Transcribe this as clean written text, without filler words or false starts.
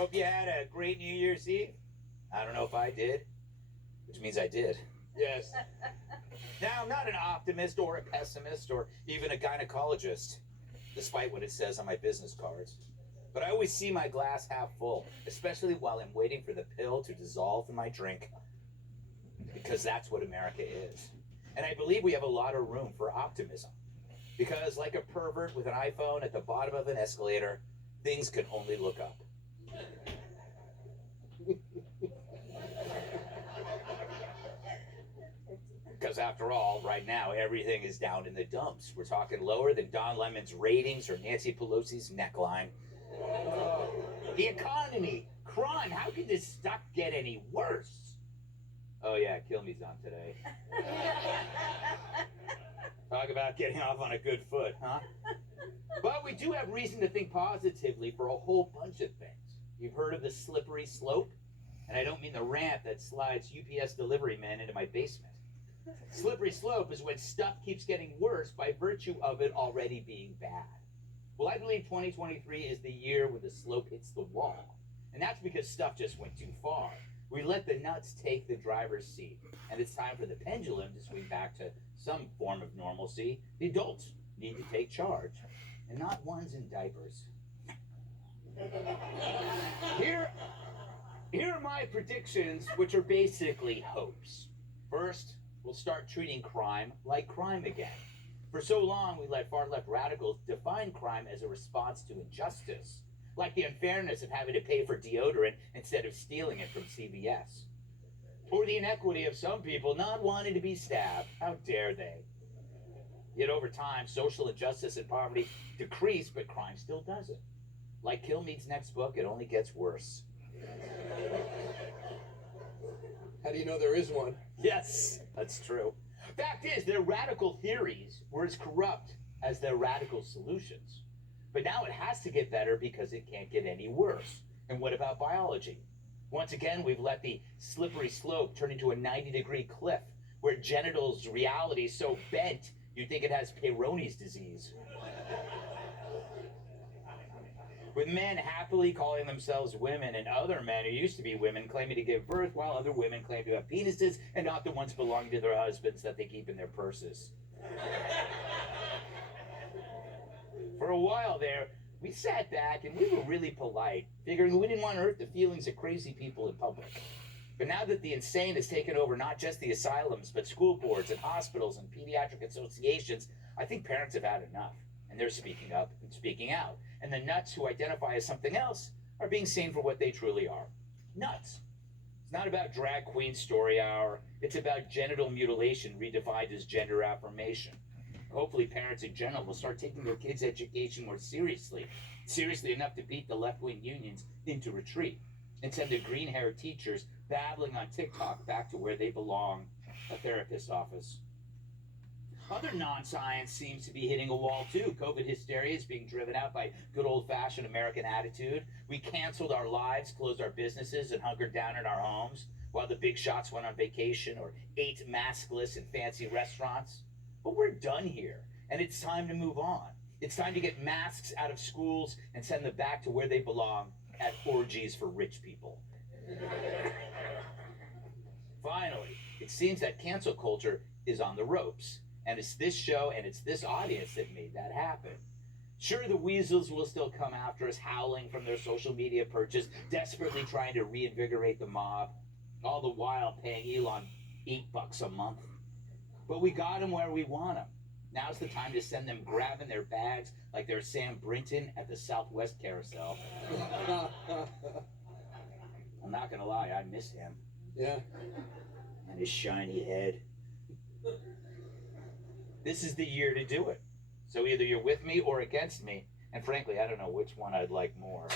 Hope you had a great New Year's Eve. I don't know if I did, which means I did. Yes. Now, I'm not an optimist or a pessimist or even a gynecologist, despite what it says on my business cards. But I always see my glass half full, especially while I'm waiting for the pill to dissolve in my drink. Because that's what America is. And I believe we have a lot of room for optimism. Because like a pervert with an iPhone at the bottom of an escalator, things can only look up. Because after all, right now, everything is down in the dumps. We're talking lower than Don Lemon's ratings or Nancy Pelosi's neckline. The economy, crime, how can this stuff get any worse? Oh yeah, Kill Me's on today. Talk about getting off on a good foot, huh? But we do have reason to think positively for a whole bunch of things. You've heard of the slippery slope? And I don't mean the ramp that slides UPS delivery men into my basement. Slippery slope is when stuff keeps getting worse by virtue of it already being bad. Well, I believe 2023 is the year when the slope hits the wall. And that's because stuff just went too far. We let the nuts take the driver's seat. And it's time for the pendulum to swing back to some form of normalcy. The adults need to take charge. And not ones in diapers. Here are my predictions, which are basically hopes. First, we'll start treating crime like crime again. For so long, we let far-left radicals define crime as a response to injustice, like the unfairness of having to pay for deodorant instead of stealing it from CVS. Or the inequity of some people not wanting to be stabbed. How dare they? Yet over time, social injustice and poverty decrease, but crime still doesn't. Like Kilmeade's next book, it only gets worse. How do you know there is one? Yes, that's true. Fact is, their radical theories were as corrupt as their radical solutions. But now it has to get better because it can't get any worse. And what about biology? Once again, we've let the slippery slope turn into a 90-degree cliff where genitals' reality is so bent you'd think it has Peyronie's disease. With men happily calling themselves women and other men who used to be women claiming to give birth, while other women claim to have penises and not the ones belonging to their husbands that they keep in their purses. For a while there, we sat back and we were really polite, figuring we didn't want to hurt the feelings of crazy people in public. But now that the insane has taken over not just the asylums, but school boards and hospitals and pediatric associations, I think parents have had enough. And they're speaking up and speaking out. And the nuts who identify as something else are being seen for what they truly are. Nuts. It's not about drag queen story hour. It's about genital mutilation redefined as gender affirmation. Hopefully parents in general will start taking their kids' education more seriously enough to beat the left-wing unions into retreat and send their green-haired teachers babbling on TikTok back to where they belong, a therapist's office. Other non-science seems to be hitting a wall too. COVID hysteria is being driven out by good old-fashioned American attitude. We canceled our lives, closed our businesses, and hunkered down in our homes while the big shots went on vacation or ate maskless in fancy restaurants. But we're done here, and it's time to move on. It's time to get masks out of schools and send them back to where they belong, at orgies for rich people. Finally, it seems that cancel culture is on the ropes. And it's this show and it's this audience that made that happen. Sure, the weasels will still come after us, howling from their social media perches, desperately trying to reinvigorate the mob, all the while paying Elon $8 a month. But we got them where we want them. Now's the time to send them grabbing their bags like they're Sam Brinton at the Southwest Carousel. I'm not gonna lie, I miss him. Yeah. And his shiny head. This is the year to do it. So either you're with me or against me. And frankly, I don't know which one I'd like more.